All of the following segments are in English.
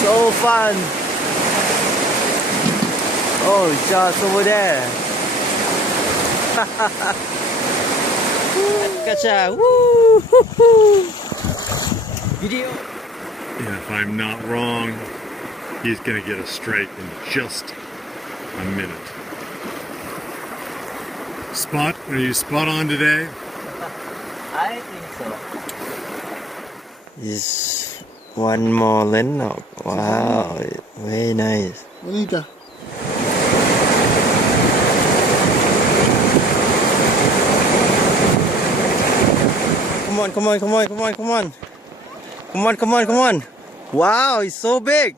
So fun. Oh, just over there. Gotcha. Woo! Video. Yeah, if I'm not wrong, he's gonna get a strike in just a minute. Spot? Are you spot on today? I think so. Is one more lens. Wow, very nice. Bonita. Come on, come on, come on, come on, come on. Come on, come on, come on. Wow, it's so big.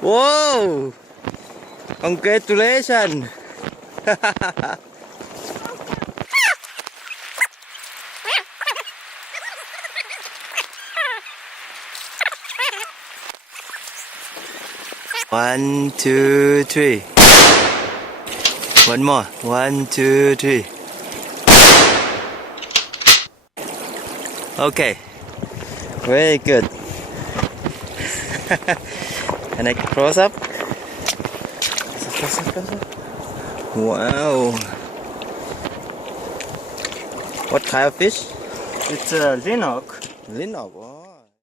Whoa. Congratulations. One, two, three. One more. One, two, three. Okay. Very good. And I close up. Close up, close up. Wow. What kind of fish? It's a linnock. Linnock.